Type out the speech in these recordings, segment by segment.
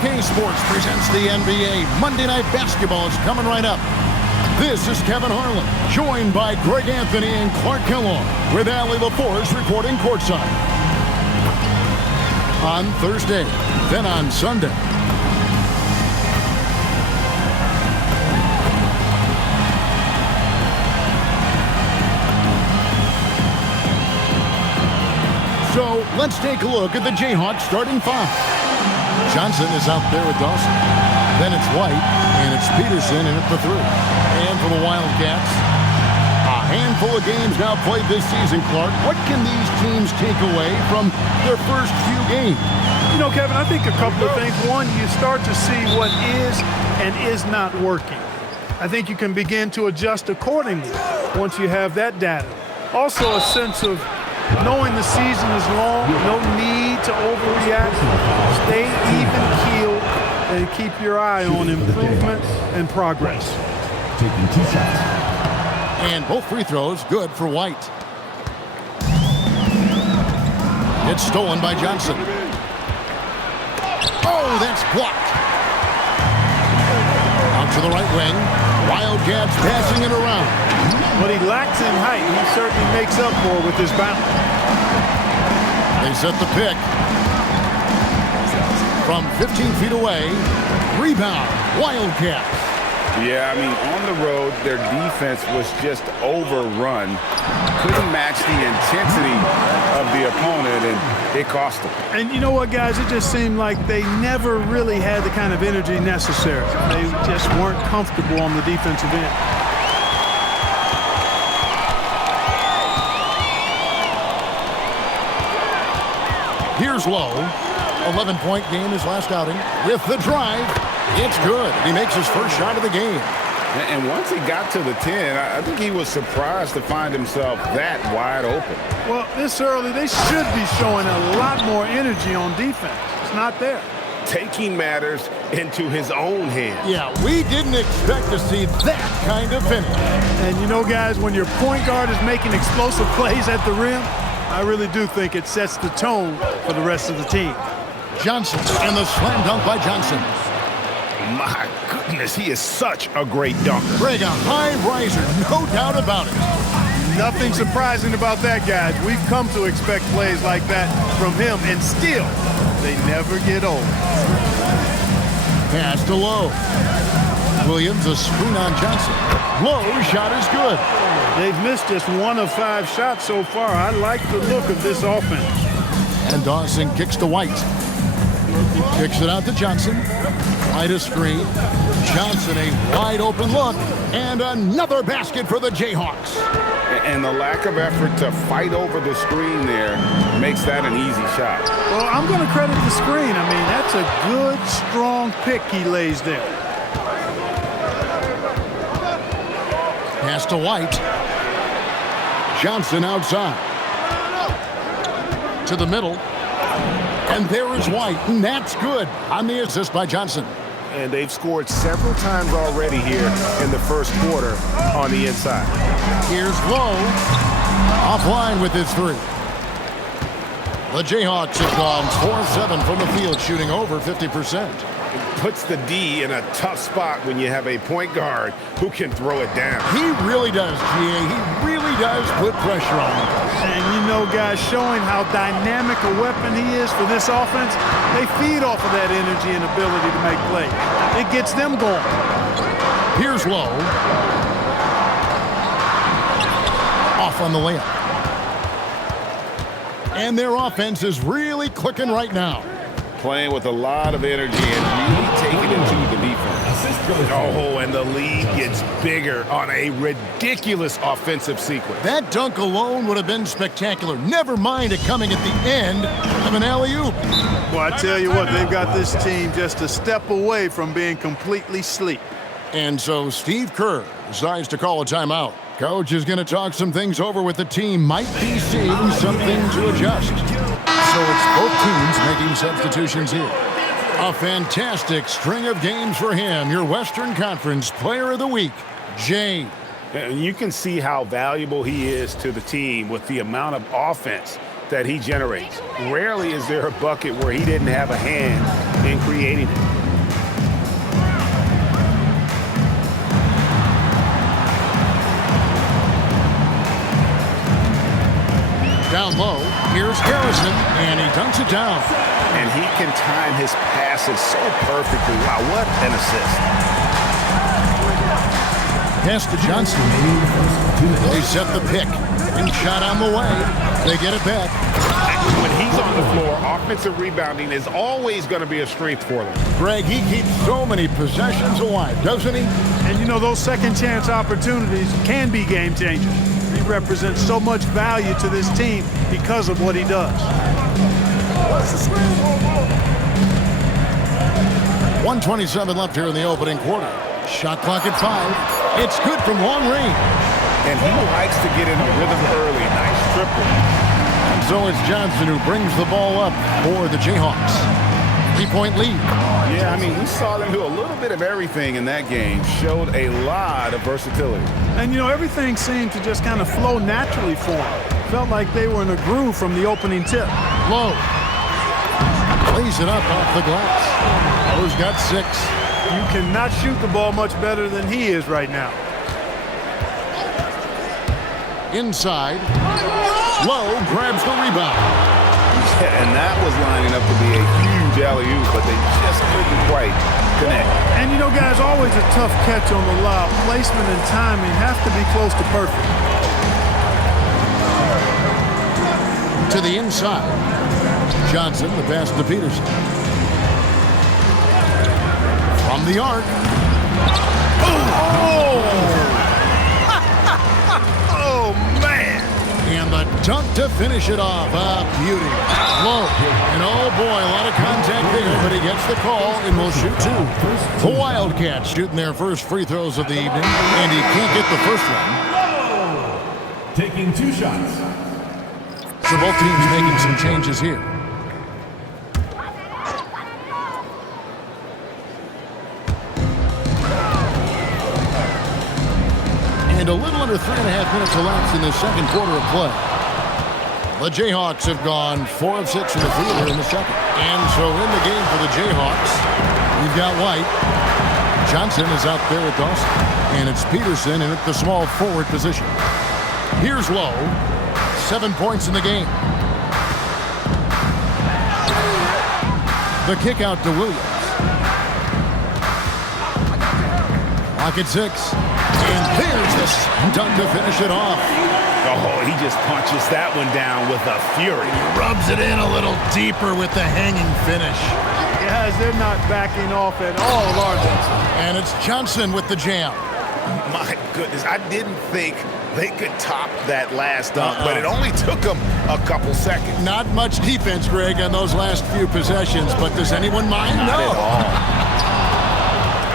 MyCareer Sports presents the NBA. Monday Night Basketball is coming right up. This is Kevin Harlan, joined by Greg Anthony and Clark Kellogg, with Allie LaForce reporting courtside. On Thursday, then on Sunday. So let's take a look at the Jayhawks starting five. Johnson is out there with Dawson. Then it's White, and it's Peterson in at the three. And for the Wildcats, a handful of games now played this season, Clark. What can these teams take away from their first few games? You know, Kevin, I think a couple of things. One, you start to see what is and is not working. I think you can begin to adjust accordingly once you have that data. Also, a sense of knowing the season is long, no need to overreact. Stay even-keeled and keep your eye on improvement and progress. Taking 2 shots. And both free throws good for White. It's stolen by Johnson. Oh, that's blocked. Out to the right wing. Wildcats passing it around. What he lacks in height, he certainly makes up for with his bounce. They set the pick. From 15 feet away, rebound, Wildcats. Yeah, I mean, on the road, their defense was just overrun. Couldn't match the intensity of the opponent, and it cost them. And you know what, guys? It just seemed like they never really had the kind of energy necessary. They just weren't comfortable on the defensive end. Here's Lowe. 11-point game his last outing. With the drive, it's good. He makes his first shot of the game. And once he got to the 10, I think he was surprised to find himself that wide open. Well, this early, they should be showing a lot more energy on defense. It's not there. Taking matters into his own hands. Yeah, we didn't expect to see that kind of finish. And you know, guys, when your point guard is making explosive plays at the rim, I really do think it sets the tone for the rest of the team. Johnson and the slam dunk by Johnson. My goodness, he is such a great dunker. Greg, a high riser, no doubt about it. Nothing surprising about that, guys. We've come to expect plays like that from him, and still, they never get old. Pass to Lowe. Williams, a screen on Johnson. Lowe shot is good. They've missed just 1 of 5 shots so far. I like the look of this offense. And Dawson kicks to White. Kicks it out to Johnson. Right a screen. Johnson, a wide open look. And another basket for the Jayhawks. And the lack of effort to fight over the screen there makes that an easy shot. Well, I'm going to credit the screen. I mean, that's a good, strong pick he lays there. Pass to White. Johnson outside. To the middle. And there is White, and that's good on the assist by Johnson. And they've scored several times already here in the first quarter on the inside. Here's Lowe. Offline with his three. The Jayhawks have gone 4-7 from the field, shooting over 50%. Puts the D in a tough spot when you have a point guard who can throw it down. He really does, GA. He really does put pressure on him. And you know, guys, showing how dynamic a weapon he is for this offense, they feed off of that energy and ability to make plays. It gets them going. Here's Lowe. Off on the layup. And their offense is really clicking right now. Playing with a lot of energy and really taking it to the defense. Oh, and the lead gets bigger on a ridiculous offensive sequence. That dunk alone would have been spectacular. Never mind it coming at the end of an alley-oop. Well, I tell you what, they've got this team just a step away from being completely asleep. And so Steve Kerr decides to call a timeout. Coach is going to talk some things over with the team. Might be seeing something to adjust. So it's both teams making substitutions here. A fantastic string of games for him. Your Western Conference Player of the Week, Jay. And you can see how valuable he is to the team with the amount of offense that he generates. Rarely is there a bucket where he didn't have a hand in creating it. Down low, here's Harrison, and he dunks it down. And he can time his passes so perfectly. Wow, what an assist. Pass to Johnson. They set the pick. And shot on the way. They get it back. When he's on the floor, offensive rebounding is always going to be a strength for them. Greg, he keeps so many possessions alive, doesn't he? And you know, those second chance opportunities can be game changers. He represents so much value to this team because of what he does. 1:27 left here in the opening quarter. Shot clock at 5. It's good from long range. And he likes to get in a rhythm early. Nice triple. And so it's Johnson who brings the ball up for the Jayhawks. 3-point lead. Yeah, I mean, we saw them do a little bit of everything in that game. Showed a lot of versatility. And, you know, everything seemed to just kind of flow naturally for them. Felt like they were in a groove from the opening tip. Low. Lays it up off the glass. Lowe's got 6. You cannot shoot the ball much better than he is right now. Inside. Lowe grabs the rebound. Yeah, and that was lining up to be a huge alley-oop, but they just couldn't quite connect. And, you know, guys, always a tough catch on the lob. Placement and timing have to be close to perfect. To the inside. Johnson, the pass to Peterson. From the arc. Oh! Oh, man! And the dunk to finish it off. A beauty. Low. And oh boy, a lot of contact there, but he gets the call and will shoot 2. The Wildcats shooting their first free throws of the evening, and he can't get the first one. Taking 2 shots. So both teams making some changes here. And a little under 3.5 minutes elapsed in the second quarter of play. The Jayhawks have gone 4 of 6 from the field here in the second. And so in the game for the Jayhawks, we've got White. Johnson is out there at Dawson. And it's Peterson in at the small forward position. Here's Lowe. 7 points in the game. The kick out to Williams. Clock at 6. And there's this dunk to finish it off. Oh, he just punches that one down with a fury. Rubs it in a little deeper with the hanging finish. Guys, they're not backing off at all, are they? And it's Johnson with the jam. My goodness, I didn't think they could top that last dunk, but it only took them a couple seconds. Not much defense, Greg, on those last few possessions, but does anyone mind? Not at all.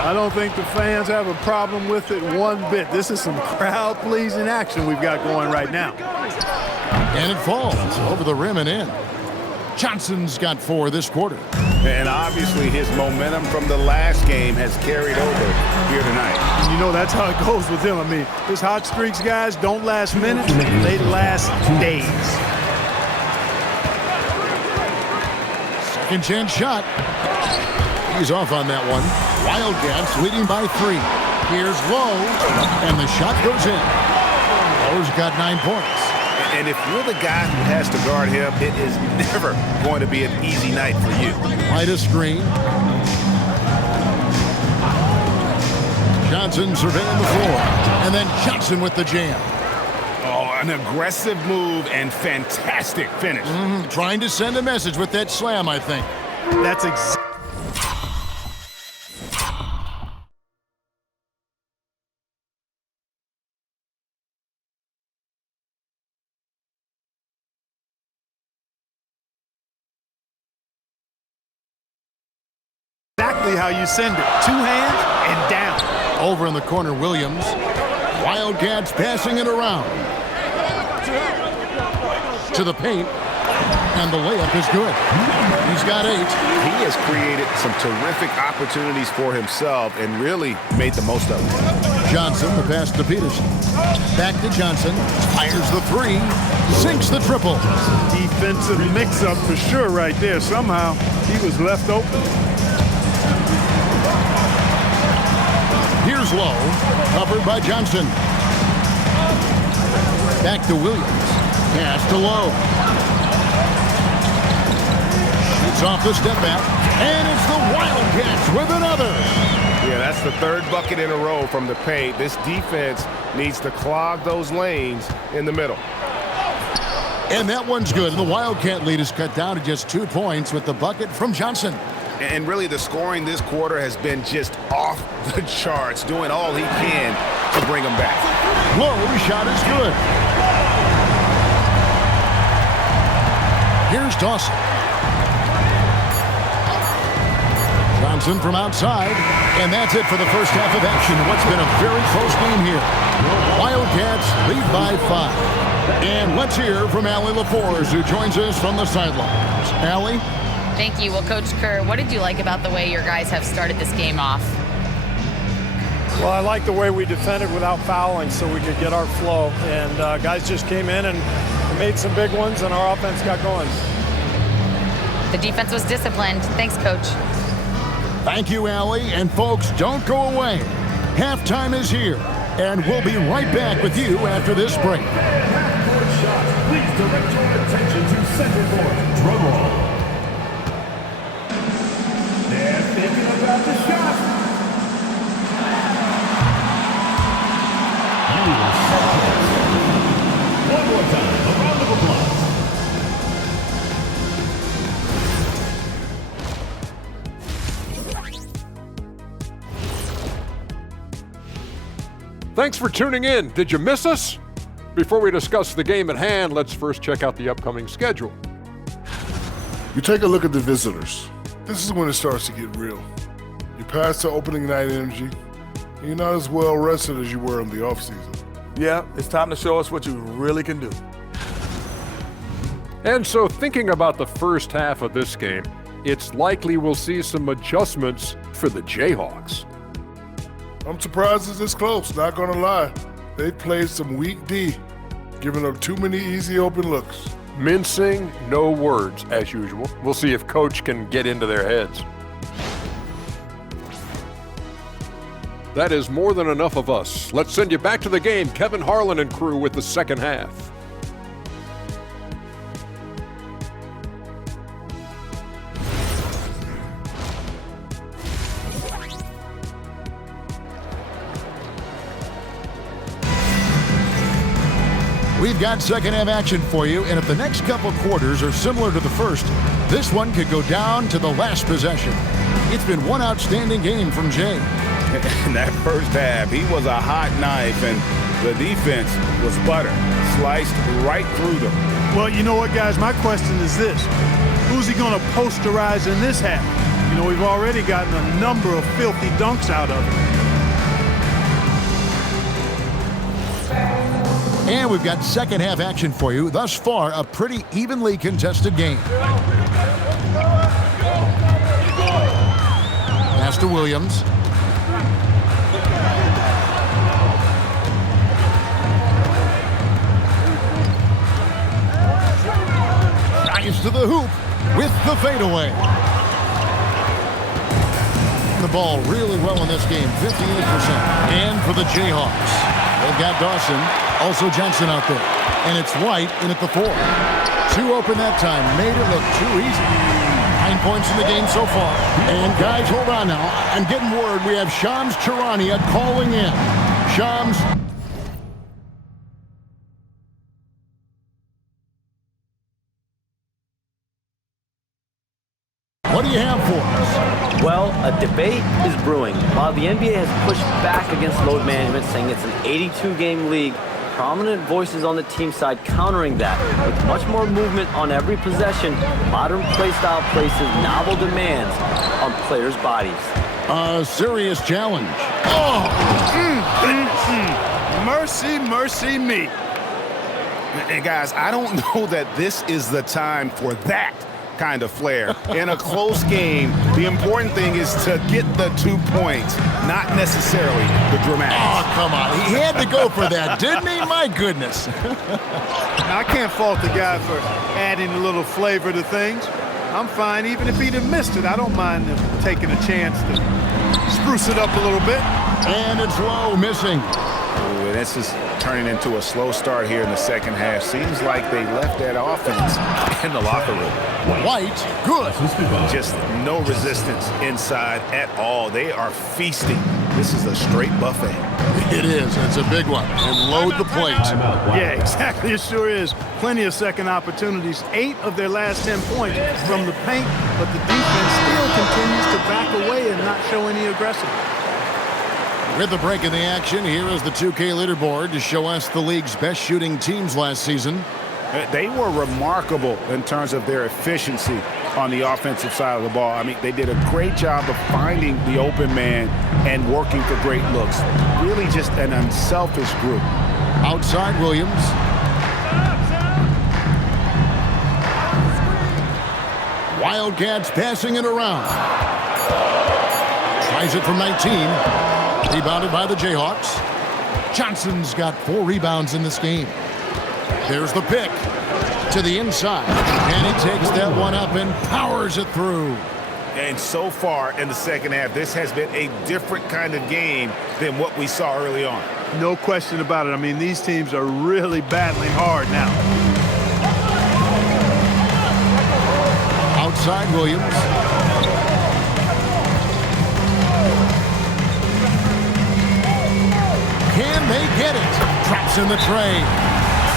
I don't think the fans have a problem with it one bit. This is some crowd-pleasing action we've got going right now. And it falls over the rim and in. Johnson's got 4 this quarter. And obviously his momentum from the last game has carried over here tonight. And you know, that's how it goes with him. I mean, his hot streaks, guys, don't last minutes. They last days. Second chance shot. He's off on that one. Wildcats leading by 3. Here's Lowe, and the shot goes in. Lowe's got 9 points. And if you're the guy who has to guard him, it is never going to be an easy night for you. Light a screen. Johnson surveying the floor. And then Johnson with the jam. Oh, an aggressive move and fantastic finish. Trying to send a message with that slam, I think. That's exactly. How you send it. 2 hands and down. Over in the corner, Williams. Wildcats passing it around. To the paint. And the layup is good. He's got 8. He has created some terrific opportunities for himself and really made the most of them. Johnson, the pass to Peterson. Back to Johnson. Fires the 3. Sinks the triple. Defensive mix-up for sure right there. Somehow he was left open. Here's Lowe, covered by Johnson. Back to Williams. Pass to Lowe. Shoots off the step back. And it's the Wildcats with another. Yeah, that's the third bucket in a row from the paint. This defense needs to clog those lanes in the middle. And that one's good. The Wildcat lead is cut down to just 2 points with the bucket from Johnson. And really, the scoring this quarter has been just off the charts, doing all he can to bring them back. Lowe's shot is good. Here's Dawson. Johnson from outside. And that's it for the first half of action. What's been a very close game here. Wildcats lead by 5. And let's hear from Allie LaForce, who joins us from the sidelines. Allie? Thank you. Well, Coach Kerr, what did you like about the way your guys have started this game off? Well, I like the way we defended without fouling so we could get our flow. And guys just came in and made some big ones, and our offense got going. The defense was disciplined. Thanks, Coach. Thank you, Allie. And folks, don't go away. Halftime is here, and we'll be right back with you after this break. Half-court shots. Please direct your attention to center court. Drum roll. They're thinking about the shot. You are set. One more time. A round of applause. Thanks for tuning in. Did you miss us? Before we discuss the game at hand, let's first check out the upcoming schedule. You take a look at the visitors. This is when it starts to get real. You pass the opening night energy, and you're not as well rested as you were in the offseason. Yeah, it's time to show us what you really can do. And so thinking about the first half of this game, it's likely we'll see some adjustments for the Jayhawks. I'm surprised it's this close, not gonna lie. They played some weak D, giving up too many easy open looks. Mincing, no words, as usual. We'll see if Coach can get into their heads. That is more than enough of us. Let's send you back to the game, Kevin Harlan and crew with the second half. We've got second half action for you, and if the next couple quarters are similar to the first, this one could go down to the last possession. It's been one outstanding game from Jay. In that first half, he was a hot knife, and the defense was butter, sliced right through them. Well, you know what, guys? My question is this. Who's he going to posterize in this half? You know, we've already gotten a number of filthy dunks out of him. And we've got second half action for you. Thus far, a pretty evenly contested game. Pass to Williams. Drives to the hoop with the fadeaway. The ball really well in this game, 58%. And for the Jayhawks, they've got Dawson, also Johnson out there. And it's White in at the 4. 2 open that time, made it look too easy. 9 points in the game so far. And guys, hold on now. I'm getting word we have Shams Charania calling in. Shams. What do you have for us? Well, a debate is brewing. While the NBA has pushed back against load management, saying it's an 82-game league, prominent voices on the team side countering that. With much more movement on every possession, modern play style places novel demands on players' bodies. A serious challenge. Oh! Mercy, mercy me. And guys, I don't know that this is the time for that kind of flair. In a close game, the important thing is to get the 2 points, not necessarily the dramatics. Oh, come on. He had to go for that, didn't he? My goodness. I can't fault the guy for adding a little flavor to things. I'm fine. Even if he'd have missed it, I don't mind him taking a chance to spruce it up a little bit. And it's Lowe missing. Oh, this is turning into a slow start here in the second half. Seems like they left that offense in the locker room. White, good. Just no resistance inside at all. They are feasting. This is a straight buffet. It is. It's a big one. And load the plate. Yeah, exactly. It sure is. Plenty of second opportunities. 8 of their last 10 points from the paint, but the defense still continues to back away and not show any aggressiveness. With the break in the action, here is the 2K leaderboard to show us the league's best shooting teams last season. They were remarkable in terms of their efficiency on the offensive side of the ball. I mean, they did a great job of finding the open man and working for great looks. Really just an unselfish group. Outside Williams. Wildcats passing it around. Tries it from 19. Rebounded by the Jayhawks. Johnson's got 4 rebounds in this game. There's the pick to the inside. And he takes that one up and powers it through. And so far in the second half, this has been a different kind of game than what we saw early on. No question about it. I mean, these teams are really battling hard now. Outside Williams. Can they get it? Traps in the tray.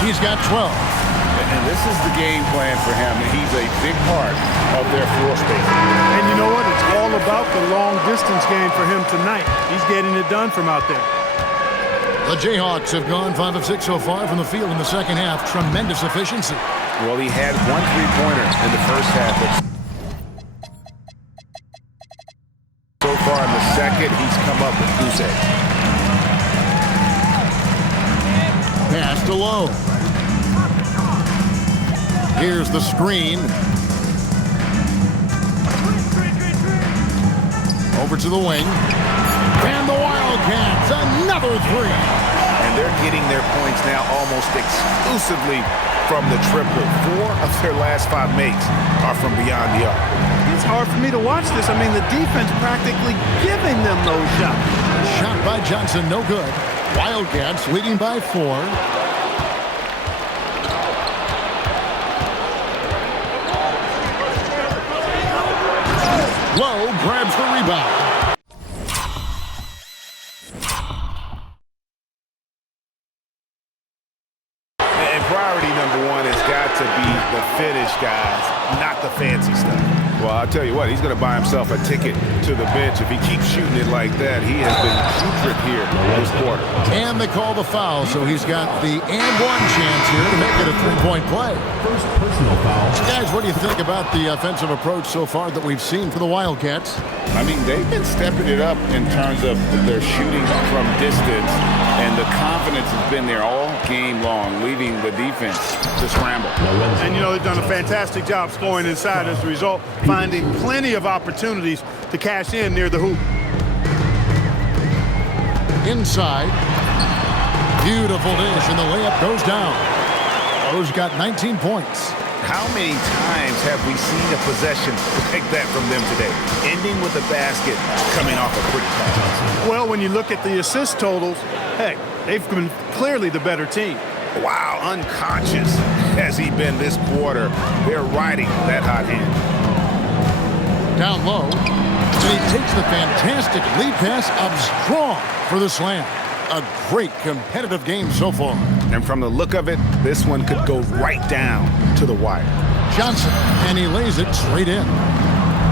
He's got 12. And this is the game plan for him. He's a big part of their floor space. And you know what? It's all about the long distance game for him tonight. He's getting it done from out there. The Jayhawks have gone 5 of 6 so far from the field in the second half. Tremendous efficiency. Well, he had 1 3-pointer in the first half. But so far in the second, he's come up with goose eggs. Pass to Lowe. Here's the screen. Over to the wing. And the Wildcats, another 3. And they're getting their points now almost exclusively from the triple. 4 of their last 5 makes are from beyond the arc. It's hard for me to watch this. I mean, the defense practically giving them those shots. Shot by Johnson, no good. Wildcats leading by 4. Lowe grabs the rebound. And priority number 1 has got to be the finish, guys, not the fancy stuff. Well, I'll tell you what, he's going to buy himself a ticket to the bench. If he keeps shooting it like that, he has been putrid here this quarter. And they call the foul, so he's got the and 1 chance here to make it a 3-point play. First personal foul. So guys, what do you think about the offensive approach so far that we've seen for the Wildcats? I mean, they've been stepping it up in terms of their shooting from distance, and the confidence has been there all game long, leaving the defense to scramble. And, you know, they've done a fantastic job scoring inside as a result, finding plenty of opportunities to cash in near the hoop. Inside. Beautiful dish, and the layup goes down. O's got 19 points. How many times have we seen a possession like that from them today, ending with a basket coming off a pretty pass? Well, when you look at the assist totals, heck, they've been clearly the better team. Wow, unconscious has he been this quarter. They're riding that hot hand. Down low, and he takes the fantastic lead pass up strong for the slam. A great competitive game so far. And from the look of it, this one could go right down to the wire. Johnson, and he lays it straight in.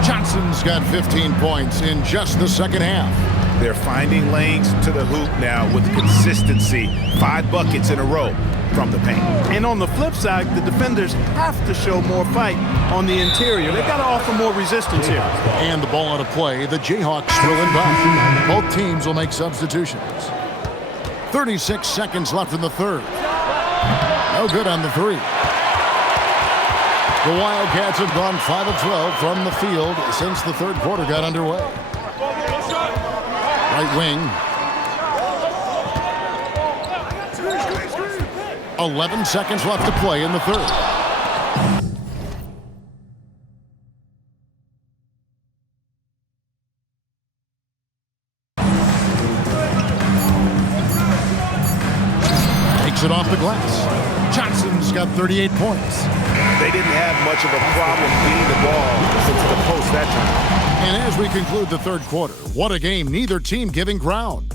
Johnson's got 15 points in just the second half. They're finding lanes to the hoop now with consistency. 5 buckets in a row from the paint. And on the flip side, the defenders have to show more fight on the interior. They've got to offer more resistance here. And the ball out of play. The Jayhawks throw in by. Both teams will make substitutions. 36 seconds left in the third. No good on the 3. The Wildcats have gone 5 of 12 from the field since the third quarter got underway. Right wing. 11 seconds left to play in the third. off the glass. Johnson's got 38 points. They didn't have much of a problem getting the ball into the post that time. And as we conclude the third quarter, what a game, neither team giving ground.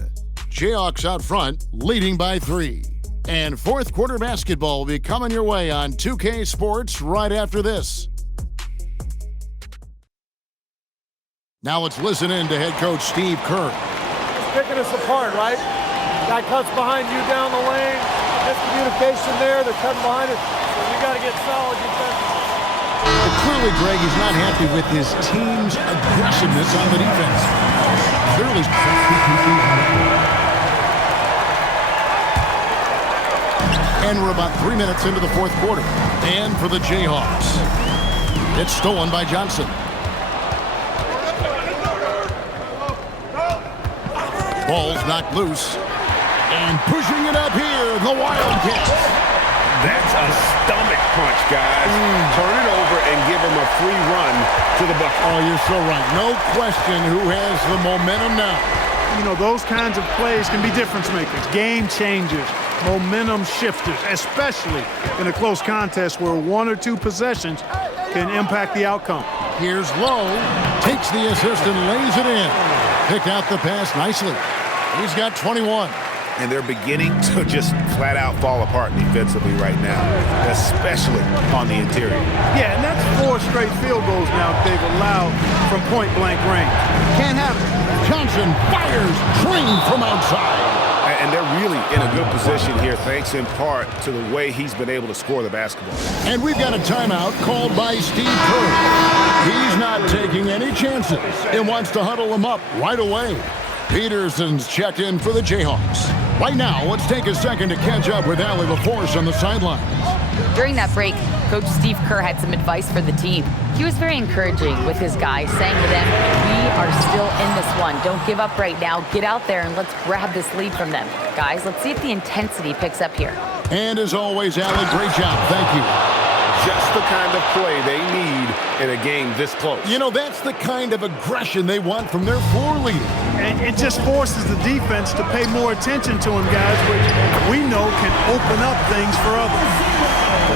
Jayhawks out front, leading by 3. And fourth quarter basketball will be coming your way on 2K Sports right after this. Now let's listen in to head coach Steve Kerr. It's picking us apart, right? Guy cuts behind you down the lane. Miscommunication there. They're cutting behind it. So we got to get solid defensively. But clearly, Greg, he's not happy with his team's aggressiveness on the defense. Clearly. And we're about 3 minutes into the fourth quarter. And for the Jayhawks, it's stolen by Johnson. Ball's knocked loose. And pushing it up here, the Wildcats. That's a stomach punch, guys. Turn it over and give him a free run to the bucket. Oh, you're so right. No question who has the momentum now. You know, those kinds of plays can be difference makers, game changers, momentum shifters, especially in a close contest where 1 or 2 possessions can impact the outcome. Here's Lowe, takes the assist and lays it in. Picked out the pass nicely. He's got 21. And they're beginning to just flat out fall apart defensively right now, especially on the interior. Yeah, and that's 4 straight field goals now they've allowed from point-blank range. Can't have it. Johnson fires, trained from outside. And they're really in a good position here, thanks in part to the way he's been able to score the basketball. And we've got a timeout called by Steve Kerr. He's not taking any chances and wants to huddle them up right away. Peterson's checked in for the Jayhawks. Right now, let's take a second to catch up with Allie LaForce on the sidelines. During that break, Coach Steve Kerr had some advice for the team. He was very encouraging with his guys, saying to them, we are still in this one. Don't give up right now. Get out there and let's grab this lead from them. Guys, let's see if the intensity picks up here. And as always, Allie, great job. Thank you. Just the kind of play they need in a game this close. You know, that's the kind of aggression they want from their floor leader. And it just forces the defense to pay more attention to him, guys, which we know can open up things for others.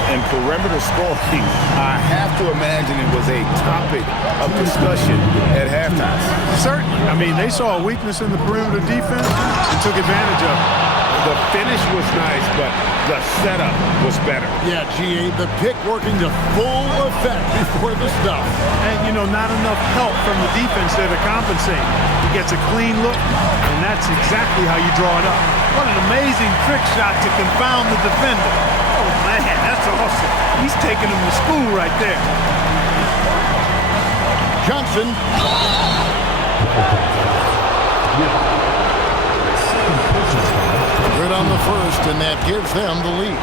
And perimeter scoring, I have to imagine it was a topic of discussion at halftime. Certainly. I mean, they saw a weakness in the perimeter defense and took advantage of it. The finish was nice, but the setup was better. Yeah, G.A., the pick working to full effect before the stuff. And, you know, not enough help from the defense there to compensate. He gets a clean look, and that's exactly how you draw it up. What an amazing trick shot to confound the defender. Oh, man, that's awesome. He's taking him to school right there. Johnson. Good on the first, and that gives them the lead.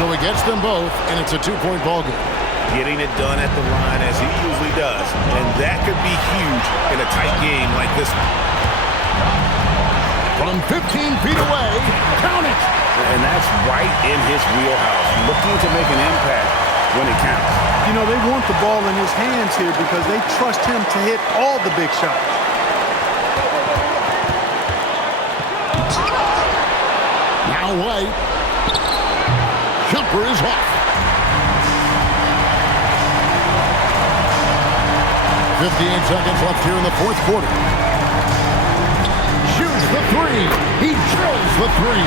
So he gets them both, and it's a 2-point ball game. Getting it done at the line as he usually does, and that could be huge in a tight game like this one. From 15 feet away, count it! And that's right in his wheelhouse, looking to make an impact when it counts. You know, they want the ball in his hands here because they trust him to hit all the big shots. Now White. Jumper is off. 58 seconds left here in the fourth quarter. Shoots the 3. He drills the 3.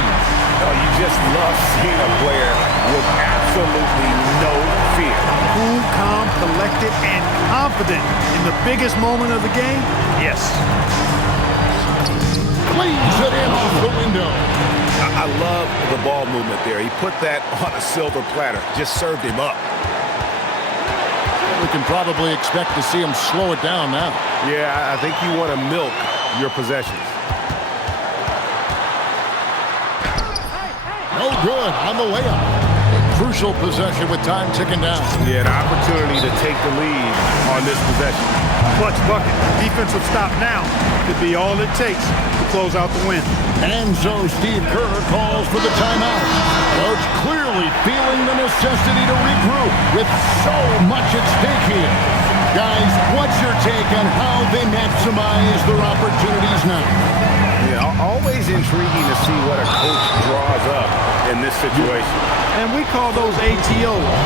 Oh, you just love seeing a player with absolutely no fear. Cool, calm, collected, and confident in the biggest moment of the game? Yes. Leaves it in off the window. I love the ball movement there. He put that on a silver platter. Just served him up. We can probably expect to see him slow it down now. Yeah, I think you want to milk your possessions. No good on the layup. Crucial possession with time ticking down. Yeah, an opportunity to take the lead on this possession. Clutch bucket. Defensive stop now could be all it takes to close out the win. And so Steve Kerr calls for the timeout. Coach clearly feeling the necessity to regroup with so much at stake here. Guys, what's your take on how they maximize their opportunities now. Yeah, always intriguing to see what a coach draws up in this situation. And we call those ATOs,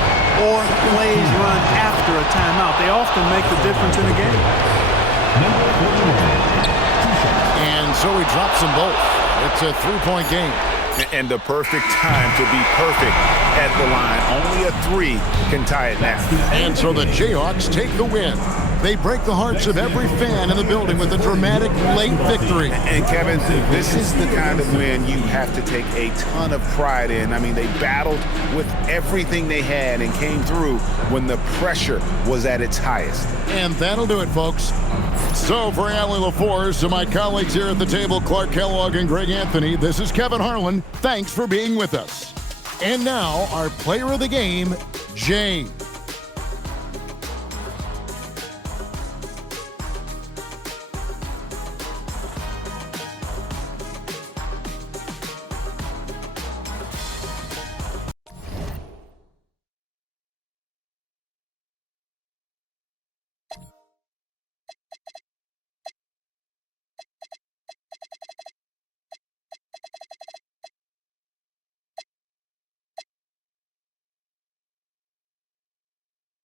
or plays run after a timeout. They often make the difference in a game. And so he drops them both. It's a three-point game. And the perfect time to be perfect at the line. Only a three can tie it now. And so the Jayhawks take the win. They break the hearts of every fan in the building with a dramatic late victory. And Kevin, this is the kind of win you have to take a ton of pride in. I mean, they battled with everything they had and came through when the pressure was at its highest. And that'll do it, folks. So for Allie LaForce, to my colleagues here at the table, Clark Kellogg and Greg Anthony, this is Kevin Harlan. Thanks for being with us. And now, our player of the game, Jay.